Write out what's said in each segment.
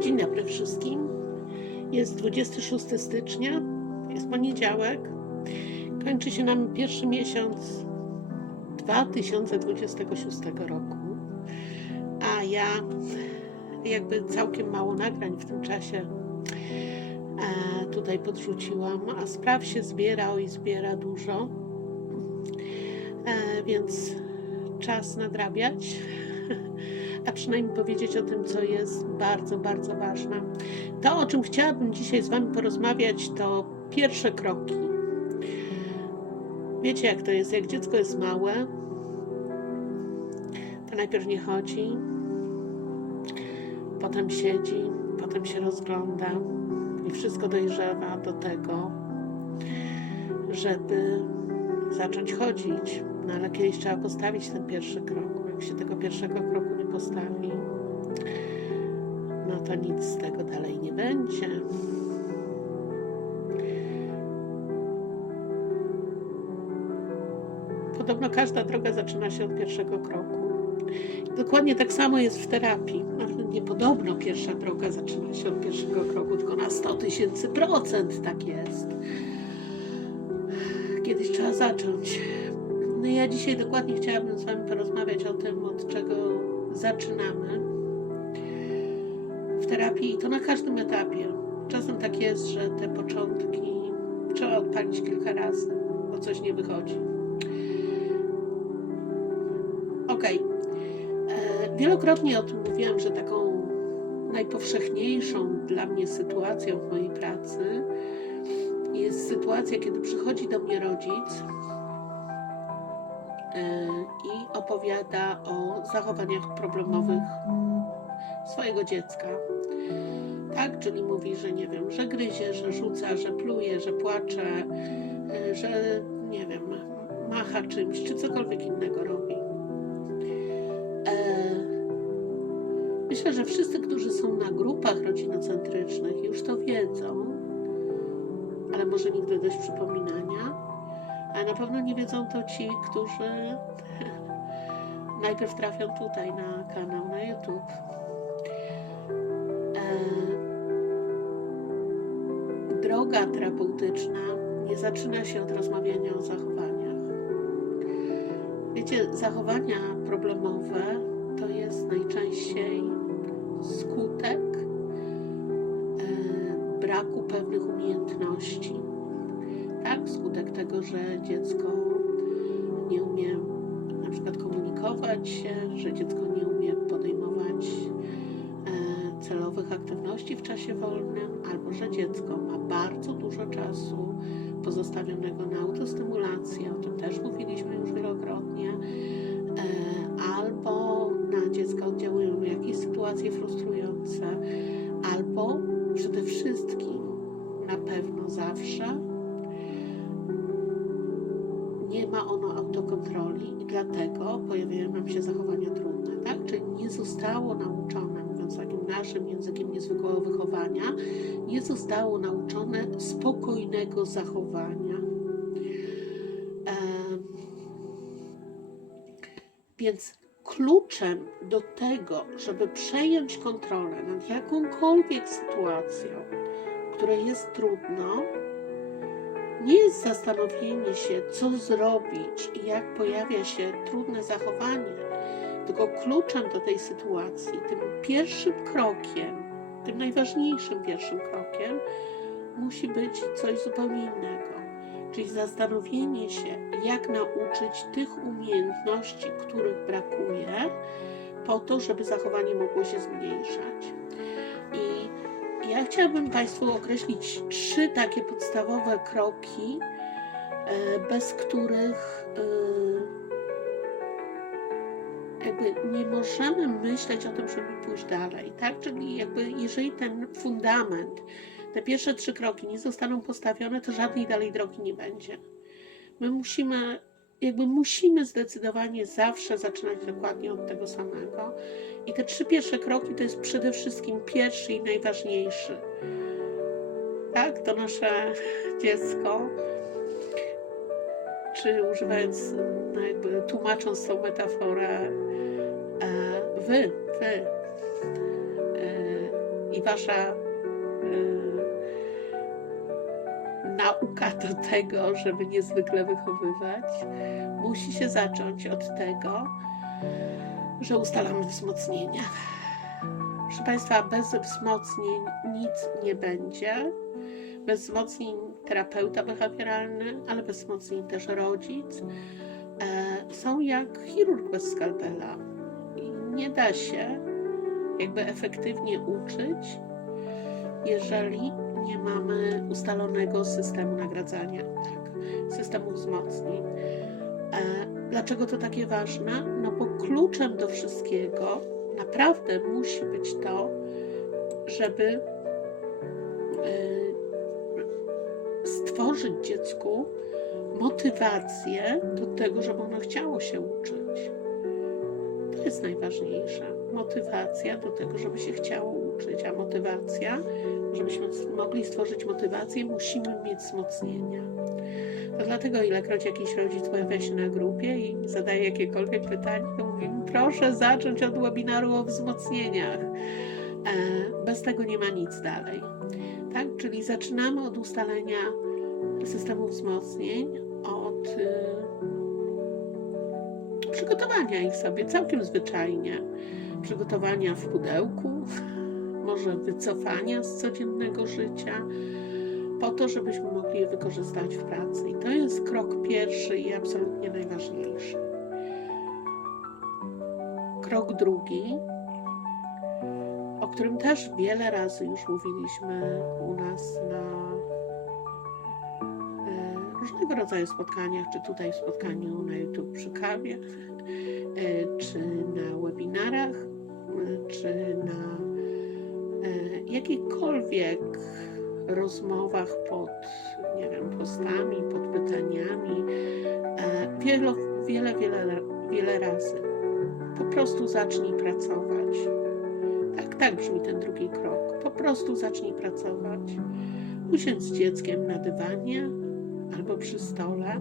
Dzień dobry wszystkim. Jest 26 stycznia, jest poniedziałek. Kończy się nam pierwszy miesiąc 2026 roku. A ja jakby całkiem mało nagrań w tym czasie e, tutaj podrzuciłam, a spraw się zbiera, oj zbiera dużo. E, więc czas nadrabiać a przynajmniej powiedzieć o tym, co jest bardzo, bardzo ważne. To, o czym chciałabym dzisiaj z Wami porozmawiać, to pierwsze kroki. Wiecie, jak to jest, jak dziecko jest małe, to najpierw nie chodzi, potem siedzi, potem się rozgląda i wszystko dojrzewa do tego, żeby zacząć chodzić. No ale kiedyś trzeba postawić ten pierwszy krok. Jak się tego pierwszego kroku nie postawi, no to nic z tego dalej nie będzie. Podobno każda droga zaczyna się od pierwszego kroku. Dokładnie tak samo jest w terapii. Nawet nie podobno pierwsza droga zaczyna się od pierwszego kroku, tylko na 100 tysięcy procent tak jest. Kiedyś trzeba zacząć. Ja dzisiaj dokładnie chciałabym z Wami porozmawiać o tym, od czego zaczynamy w terapii i to na każdym etapie. Czasem tak jest, że te początki trzeba odpalić kilka razy, bo coś nie wychodzi. Okej. E, Wielokrotnie o tym mówiłam, że taką najpowszechniejszą dla mnie sytuacją w mojej pracy jest sytuacja, kiedy przychodzi do mnie rodzic i opowiada o zachowaniach problemowych swojego dziecka. Tak, czyli mówi, że nie wiem, że gryzie, że rzuca, że pluje, że płacze, e, że nie wiem, macha czymś, czy cokolwiek innego robi. E, Myślę, że wszyscy, którzy są na grupach rodzinocentrycznych, już to wiedzą, ale może nigdy dość przypominania. A na pewno nie wiedzą to ci, którzy najpierw trafią tutaj na kanał na YouTube. E, droga terapeutyczna nie zaczyna się od rozmawiania o zachowaniach. Wiecie, zachowania problemowe to jest najczęściej skutek e, braku pewnych umiejętności. Tak, skutek tego, że dziecko nie umie na przykład komunikować się, że dziecko nie umie podejmować e, celowych aktywności w czasie wolnym, albo że dziecko ma bardzo dużo czasu pozostawionego na autostymulację, o tym też mówiliśmy już wielokrotnie, e, albo na dziecka oddziałują jakieś sytuacje frustrujące, albo przede wszystkim na pewno zawsze nie ma ono autokontroli i dlatego pojawiają nam się zachowania trudne, tak? Czyli nie zostało nauczone, mówiąc takim naszym językiem niezwykłego wychowania, nie zostało nauczone spokojnego zachowania. Więc kluczem do tego, żeby przejąć kontrolę nad jakąkolwiek sytuacją, której jest trudno, nie jest zastanowienie się, co zrobić i jak pojawia się trudne zachowanie, tylko kluczem do tej sytuacji, tym pierwszym krokiem, tym najważniejszym pierwszym krokiem, musi być coś zupełnie innego. Czyli zastanowienie się, jak nauczyć tych umiejętności, których brakuje, po to, żeby zachowanie mogło się zmniejszać. Ja chciałabym Państwu określić trzy takie podstawowe kroki, e, bez których e, jakby nie możemy myśleć o tym, żeby pójść dalej, tak? Czyli jakby jeżeli ten fundament, te pierwsze trzy kroki nie zostaną postawione, to żadnej dalej drogi nie będzie. My musimy, jakby musimy zdecydowanie zawsze zaczynać dokładnie od tego samego. I te trzy pierwsze kroki to jest przede wszystkim pierwszy i najważniejszy. Tak, to nasze dziecko, czy używając, no jakby tłumacząc tą metaforę, e, wy, wy, e, i wasza nauka do tego, żeby niezwykle wychowywać, musi się zacząć od tego, że ustalamy wzmocnienia. Proszę Państwa, bez wzmocnień nic nie będzie. Bez wzmocnień terapeuta behawioralny, ale bez wzmocnień też rodzic. E, są jak chirurg bez skalpela. I nie da się jakby efektywnie uczyć, jeżeli nie mamy ustalonego systemu nagradzania, tak, systemu wzmocnień. E, dlaczego to takie ważne? No bo kluczem do wszystkiego naprawdę musi być to, żeby y, stworzyć dziecku motywację do tego, żeby ono chciało się uczyć. To jest najważniejsze. Motywacja do tego, żeby się chciało a motywacja, żebyśmy mogli stworzyć motywację, musimy mieć wzmocnienia. To dlatego ilekroć jakiś rodzic pojawia się na grupie i zadaje jakiekolwiek pytanie, to mówimy, proszę zacząć od webinaru o wzmocnieniach. E, Bez tego nie ma nic dalej. Tak? Czyli zaczynamy od ustalenia systemu wzmocnień, od y, przygotowania ich sobie całkiem zwyczajnie. Przygotowania w pudełku, może wycofania z codziennego życia, po to, żebyśmy mogli je wykorzystać w pracy. I to jest krok pierwszy i absolutnie najważniejszy. Krok drugi, o którym też wiele razy już mówiliśmy u nas na e, różnego rodzaju spotkaniach, czy tutaj w spotkaniu na YouTube przy kawie, e, czy na webinarach, e, czy na jakichkolwiek rozmowach pod, nie wiem, postami, pod pytaniami, e, wiele, wiele, wiele razy. Po prostu zacznij pracować. Tak, tak brzmi ten drugi krok. Po prostu zacznij pracować. Usiądź z dzieckiem na dywanie albo przy stole.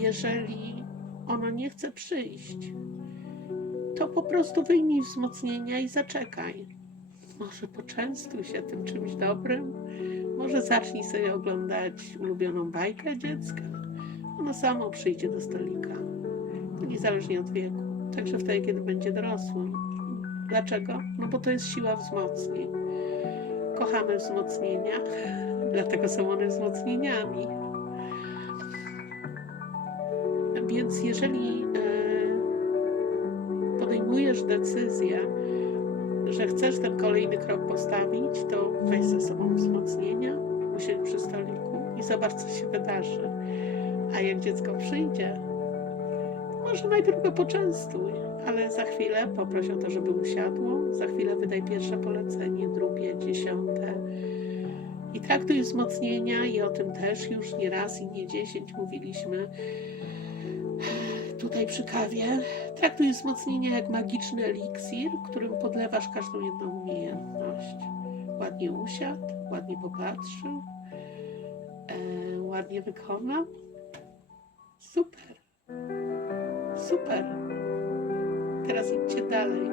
Jeżeli ono nie chce przyjść, to po prostu wyjmij wzmocnienia i zaczekaj. Może poczęstuj się tym czymś dobrym, może zacznij sobie oglądać ulubioną bajkę dziecka. Ono samo przyjdzie do stolika. To niezależnie od wieku. Także wtedy, kiedy będzie dorosłym. Dlaczego? No bo to jest siła wzmocnień. Kochamy wzmocnienia, dlatego są one wzmocnieniami. Więc jeżeli e, podejmujesz decyzję, że chcesz ten kolejny krok postawić, to weź ze sobą wzmocnienia, usiądź przy stoliku i zobacz, co się wydarzy. A jak dziecko przyjdzie, może najpierw go poczęstuj, ale za chwilę poproś o to, żeby usiadło, za chwilę wydaj pierwsze polecenie, drugie, dziesiąte. I traktuj wzmocnienia i o tym też już nie raz i nie dziesięć mówiliśmy tutaj przy kawie. Traktuj wzmocnienia jak magiczny eliksir, którym podlewasz każdą jedną umiejętność. Ładnie usiadł, ładnie popatrzył, e, ładnie wykonał. Super. Super. Teraz idźcie dalej.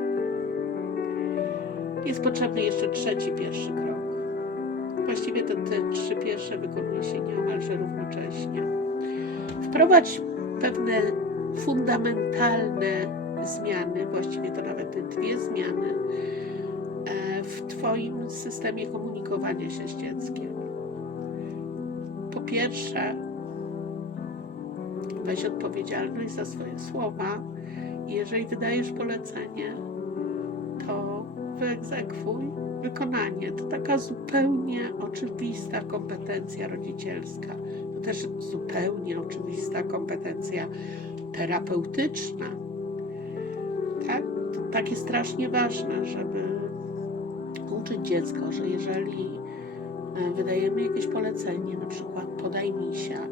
Jest potrzebny jeszcze trzeci, pierwszy krok. Właściwie to te trzy pierwsze wykonuje się nieomalże równocześnie. Wprowadź pewne fundamentalne zmiany, właściwie to nawet dwie zmiany e, w Twoim systemie komunikowania się z dzieckiem. Po pierwsze, weź odpowiedzialność za swoje słowa jeżeli wydajesz polecenie, to wyegzekwuj wykonanie. To taka zupełnie oczywista kompetencja rodzicielska. Też zupełnie oczywista kompetencja terapeutyczna. Tak? To takie strasznie ważne, żeby uczyć dziecko, że jeżeli e, wydajemy jakieś polecenie, na przykład podaj misia,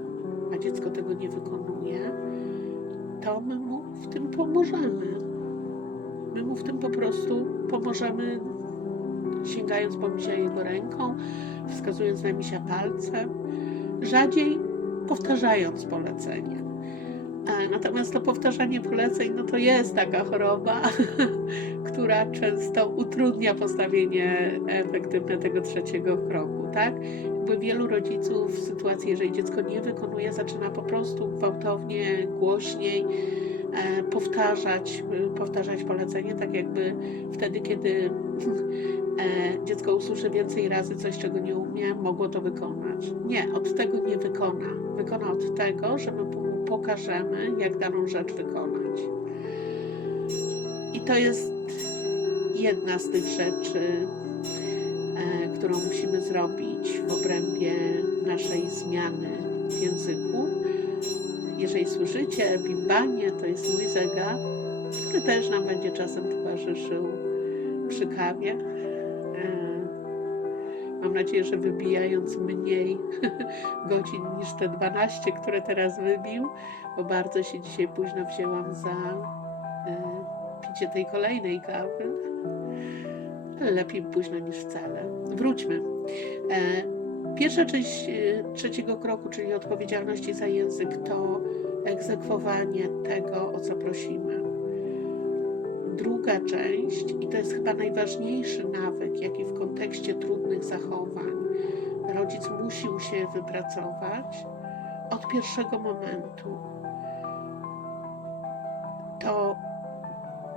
a dziecko tego nie wykonuje, to my mu w tym pomożemy. My mu w tym po prostu pomożemy, sięgając po misia jego ręką, wskazując na misia palcem, rzadziej powtarzając polecenie. E, Natomiast to powtarzanie poleceń, no to jest taka choroba, która często utrudnia postawienie efektywne tego trzeciego kroku, tak? Jakby wielu rodziców w sytuacji, jeżeli dziecko nie wykonuje, zaczyna po prostu gwałtownie, głośniej e, powtarzać, powtarzać polecenie, tak jakby wtedy, kiedy dziecko usłyszy więcej razy coś, czego nie umie, mogło to wykonać. Nie, od tego nie wykona. Wykona od tego, że my mu pokażemy, jak daną rzecz wykonać. I to jest jedna z tych rzeczy, e, którą musimy zrobić w obrębie naszej zmiany w języku. Jeżeli słyszycie bimbanie, to jest mój zegar, który też nam będzie czasem towarzyszył przy kawie. E, Mam nadzieję, że wybijając mniej godzin niż te 12, które teraz wybił, bo bardzo się dzisiaj późno wzięłam za e, picie tej kolejnej kawy. Ale lepiej późno niż wcale. Wróćmy. E, Pierwsza część trzeciego kroku, czyli odpowiedzialności za język, to egzekwowanie tego, o co prosimy. Druga część, i to jest chyba najważniejszy nawyk, jaki w kontekście trudnych zachowań rodzic musi się wypracować od pierwszego momentu, to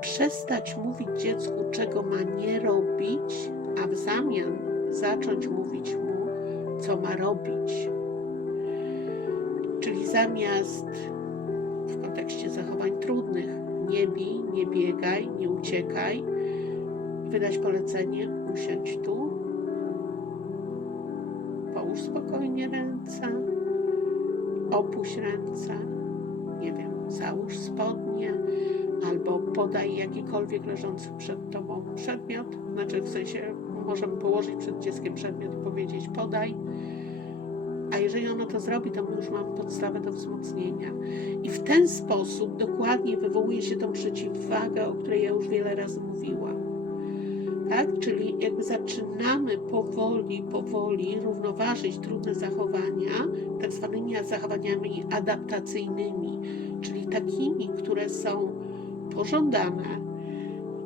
przestać mówić dziecku, czego ma nie robić, a w zamian zacząć mówić mu, co ma robić. Czyli zamiast w kontekście zachowań trudnych nie bij, nie biegaj, nie uciekaj, wydać polecenie, usiądź tu, połóż spokojnie ręce, opuść ręce, nie wiem, załóż spodnie, albo podaj jakikolwiek leżący przed tobą przedmiot, znaczy w sensie możemy położyć przed dzieckiem przedmiot i powiedzieć podaj, a jeżeli ono to zrobi, to my już mamy podstawę do wzmocnienia. I w ten sposób dokładnie wywołuje się tą przeciwwagę, o której ja już wiele razy mówiłam. Tak? Czyli jakby zaczynamy powoli, powoli równoważyć trudne zachowania tak zwanymi zachowaniami adaptacyjnymi, czyli takimi, które są pożądane,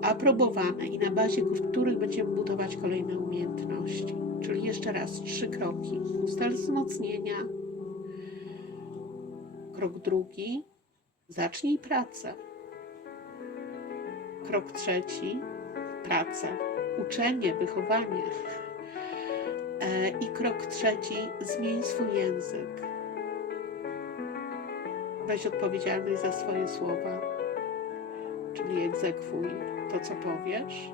aprobowane i na bazie których będziemy budować kolejne umiejętności. Czyli jeszcze raz trzy kroki. Ustal wzmocnienia. Krok drugi. Zacznij pracę. Krok trzeci. Pracę. Uczenie, wychowanie. E, I krok trzeci. Zmień swój język. Weź odpowiedzialność za swoje słowa. Czyli egzekwuj to, co powiesz.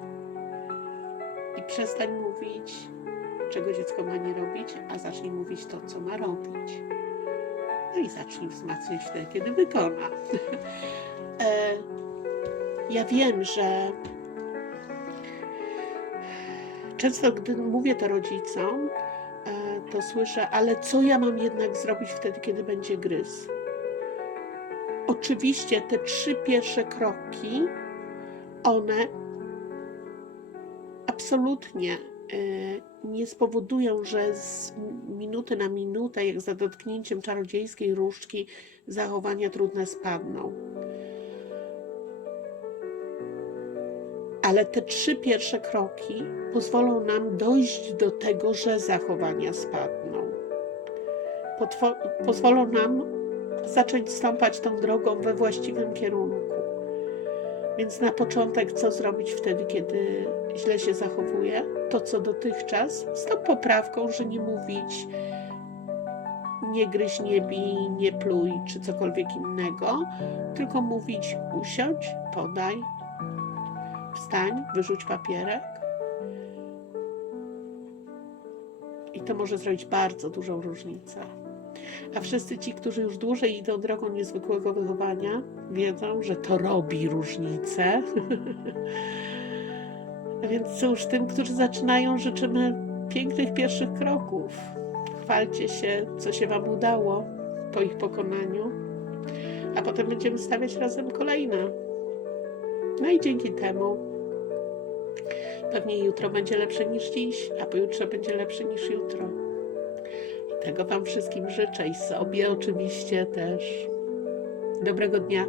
I przestań mówić czego dziecko ma nie robić, a zacznij mówić to, co ma robić. No i zacznij wzmacniać wtedy, kiedy wykona. e, ja wiem, że często, gdy mówię to rodzicom, e, to słyszę, ale co ja mam jednak zrobić wtedy, kiedy będzie gryz? Oczywiście te trzy pierwsze kroki, one absolutnie nie spowodują, że z minuty na minutę, jak za dotknięciem czarodziejskiej różdżki, zachowania trudne spadną. Ale te trzy pierwsze kroki pozwolą nam dojść do tego, że zachowania spadną. Potwo- pozwolą nam zacząć stąpać tą drogą we właściwym kierunku. Więc na początek, co zrobić wtedy, kiedy źle się zachowuje? To, co dotychczas, z tą poprawką, że nie mówić nie gryź, nie bij, nie pluj, czy cokolwiek innego, tylko mówić usiądź, podaj, wstań, wyrzuć papierek. I to może zrobić bardzo dużą różnicę. A wszyscy ci, którzy już dłużej idą drogą niezwykłego wychowania, wiedzą, że to robi różnicę. A więc cóż, tym, którzy zaczynają, życzymy pięknych pierwszych kroków. Chwalcie się, co się Wam udało po ich pokonaniu, a potem będziemy stawiać razem kolejne. No i dzięki temu pewnie jutro będzie lepsze niż dziś, a pojutrze będzie lepsze niż jutro. Tego Wam wszystkim życzę i sobie oczywiście też. Dobrego dnia.